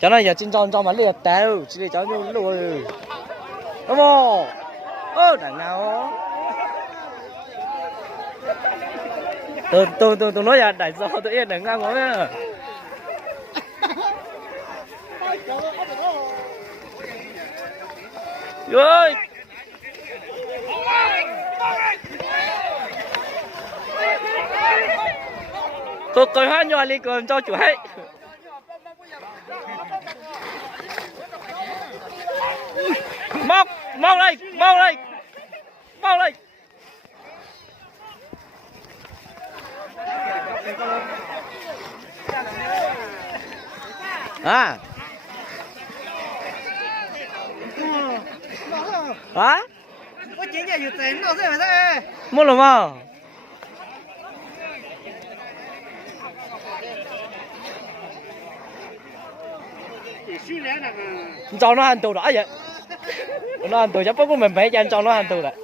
cho nó giờ trên cho mà liệt tao chỉ để cho nhau lùi đúng không ơ đằng nào tôi nói là đại do tôi yên đằng nào ngó nhá ơi tôi coi hoa nhỏ đi còn cho chủ hay móc móc đây móc đây móc đây à hả mua rồi mà cho nó ăn tù đỏ vậy nó ăn tù chắc có mình phải cho nó ăn tù lại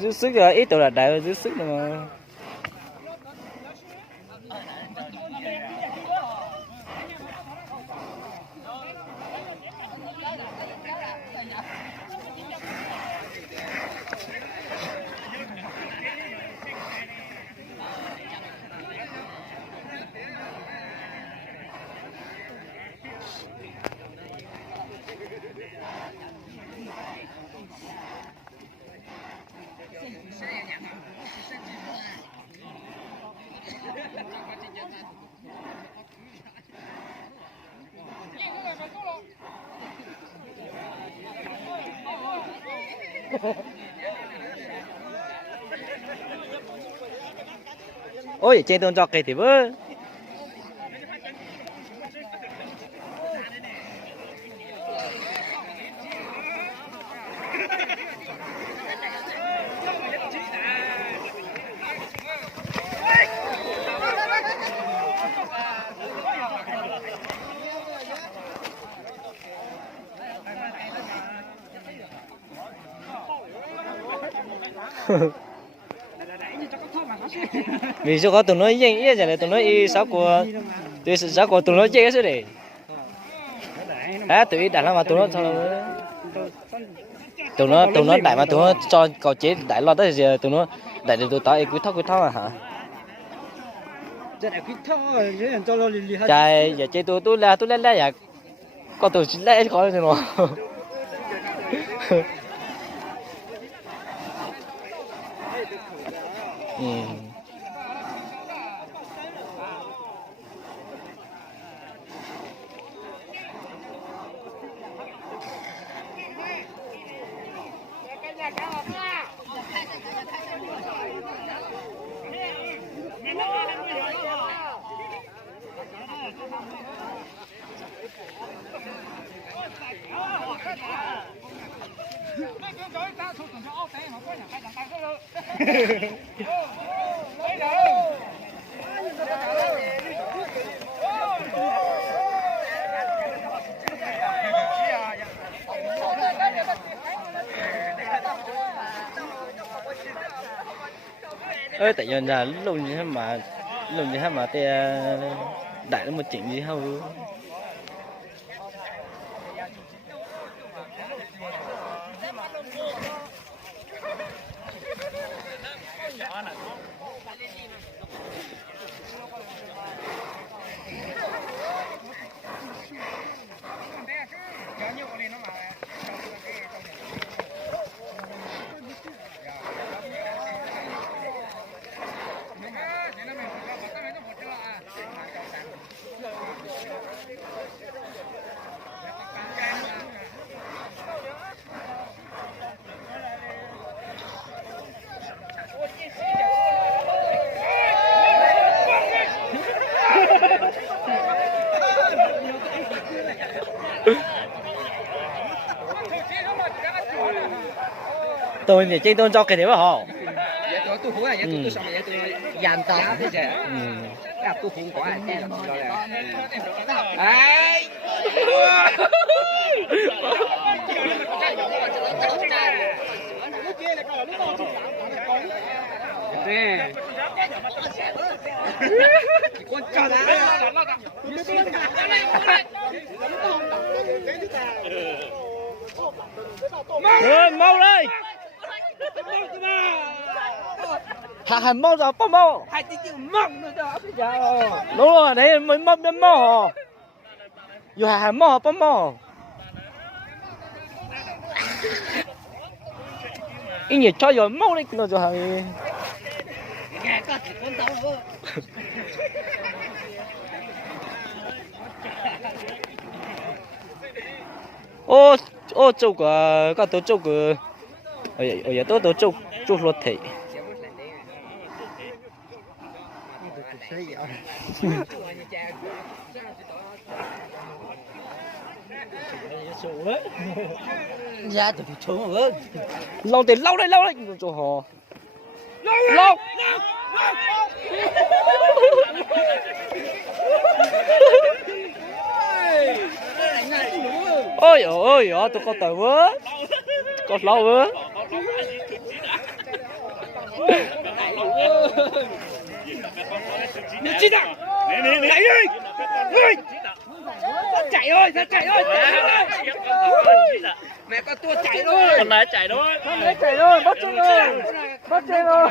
giữ sức rồi ít tuổi là đại giữ sức mà ôi trên tôi cho cây thì bơ vì sao có tụi nó yên yên vậy tụi nó y sáu của tụi sáu của tụi nó chơi cái gì đấy tụi đại lắm mà tụi nó đại mà tụi nó cho cầu chế đại lo tới giờ tụi nó đại được tụi tao quý thóc à hả trời giờ chơi tôi lên vậy có tụi chỉ lên có gì mà ơi tại vì là lúc như thế mà thì đại nó một chuyện gì không tôi thì trên tôi cho cái đấy mà họ tôi hú à, tôi xong rồi tôi dàn ta thế chứ. Tôi hú có ai thế là đấy. Con chó đó. Rồi mau đây. Hành mau rồi, bông mau. Hai tí chịu mong nữa đó. Đúng rồi, đấy mới mau bên mau. Dù hành mau bông mau. Ý nghĩa cho rồi mau đấy nó rồi hàng. ô châu cái tổ châu cái ở giờ tôi tổ châu châu lót thể Dạ tụi chúng rồi. lâu thì lâu đấy cho họ lâu ôi tôi có tờ vớ có lâu vớ Chị đã chạy ơi chạy ơi mẹ con tua chạy thôi con này chạy thôi bắt chân rồi